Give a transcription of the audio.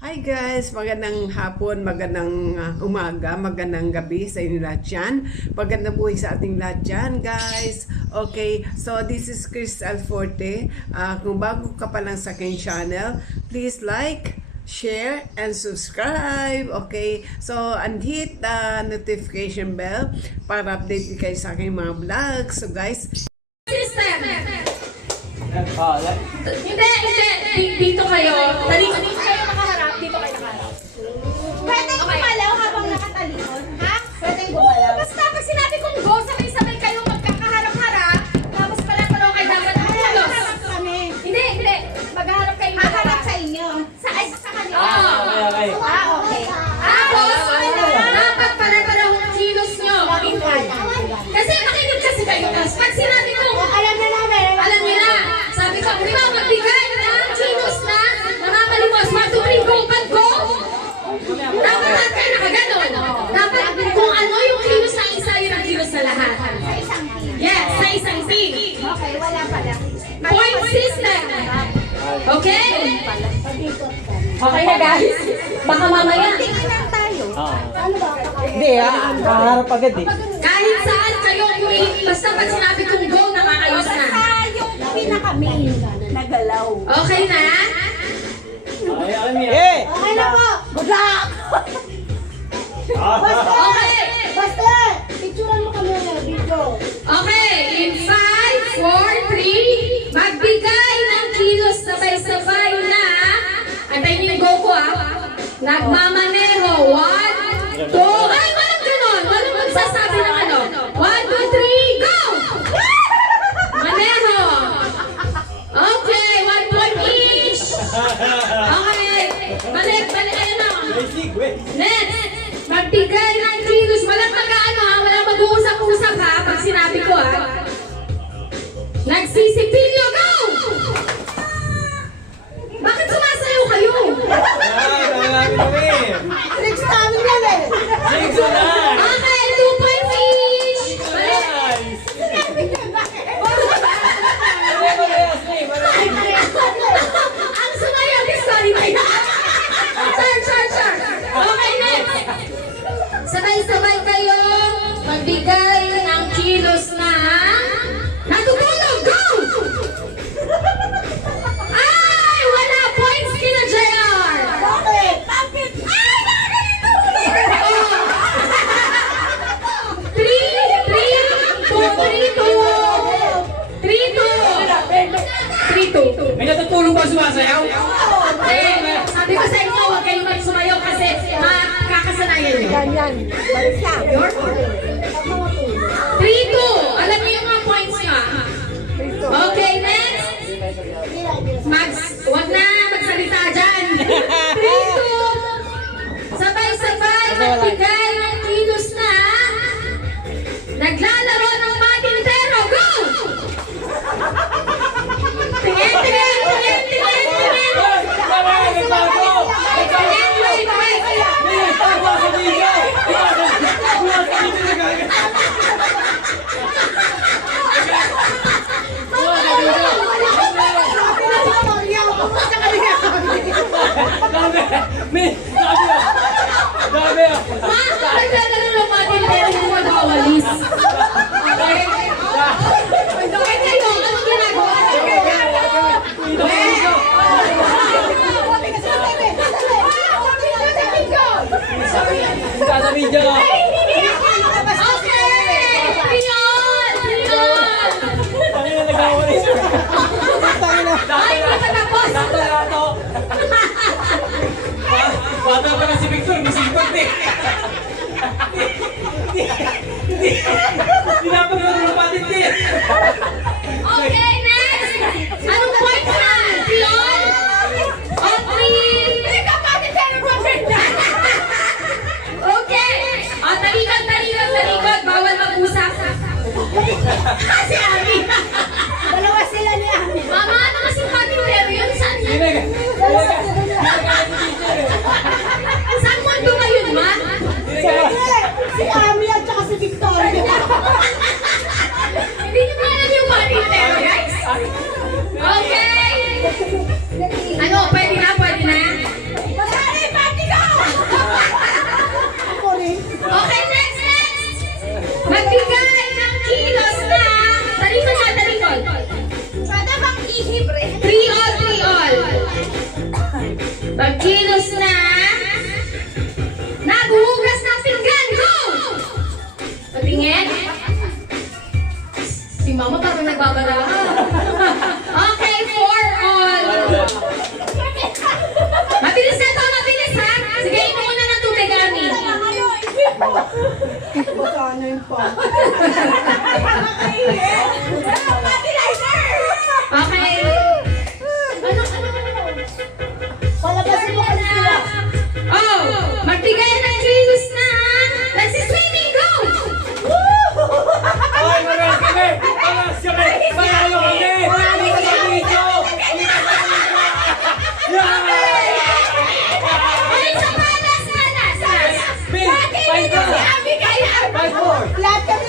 Hi guys! Magandang hapon, magandang umaga, magandang gabi sa inyo lahat dyan. Magandang buhay sa ating lahat dyan guys. Okay, so this is Chris Alforte. Kung bago ka pa lang sa aking channel, please like, share, and subscribe. Okay, so and hit the notification bell para update kayo sa aking mga vlogs. So guys, System! Dito kayo. Dito kayo nakaharap. Dito kayo nakaharap. Pwede gumalaw habang nakatalikod? Ha? Pwede gumalaw? Basta pag sinabi kong go, sabay-sabay kayong magkakaharap-harap. Tapos pala kayo dapat Haharap magkalos. kami. Hindi. Maghaharap kayo. Haharap sa inyo. Sa kanila. Okay. Okay. Tapos, dapat pare-parehong kilos nyo. Kasi makinig kasi kayo. Pag sinabi kong, Alam na namin. alam niyo na, sabi ko, di ba, magbigay ng kilos na namamalimos, matupring go, pag go. Dapat lahat kayo nakaganon. Dapat kung ano yung kilos ng isa, yun ang kilos sa lahat. Sa isang team. Yes, sa isang team. Okay, wala pala. Point system. Okay? Pag-ikot ka. Okay na guys. Baka mamaya. Tingin lang tayo. Ano ba? Hindi kaharap agad eh. Kahit saan kayo umilig, basta pag sinabi kong go, nakakayos na. Basta yung pinaka-main nagalaw. Okay na? Ay, alam niya. Eh! Okay na po. Good luck! Basta! Okay. Basta! Picturean mo kami na video. Okay, in 5, 4, 3, magbigay ng kilos sabay-sabay na, antayin niyo yung go ko nagmamaneho, 1, 2, ay walang ganon, walang magsasabi ng ano, 1, 2, 3, go! Maneho! Okay, 1 point each! Okay, balik, ayun na. Next, magbigay ng kilos. Walang mag-ano ha, walang mag-uusap-usap ha, pag sinabi ko ha. Nagsisipilyo, go! Bakit sumasayaw kayo? Next time yan eh. Okay, 2 points each! Balik. Ang sumayaw, sorry, may Sure. Okay, next. Sabay-sabay kayo magbigay ng kilos na natutulog. Go! Ay! Wala points kina JR! Bakit? Bakit? Ay! May natutulong ba sumasayaw? Sabi ko sa inyo, huwag kayong magsumayaw kasi makakasanayan nyo. Ganyan. Balik lang. 3-2. Alam niyo yung mga points nyo. Okay, next. Huwag na magsalita dyan. 3-2. Sabay-sabay, magbigay ng kilos na naglalaro ng patintero. Go! Tingin. Dami ah! Naglalaro ng patintero, hindi mo nakawalis. Okay? Okay kayo, anong ginagawa? Sa video! Tangin na nag-awalis! Tangin na! Ay, hindi pa tapos! Dato na ito! Pagkilos na, naghuhugas ng pinggan. Go! Patingin. Si Mama parang nagbabaraha. Okay, 4 all. Mabilis na to, mabilis ha. Sige, ito muna ng tubig, Ami. Okay. Palabasin mo kasi sila. Oh, magbigay ng kilos na nagsiswimming. Go! Ay, magas kami! Magas kami! Manalo kami! Hindi ka sa video! Ulit sa panas. Pin! 5-4! Abi kaya. 5-4! Lahat kami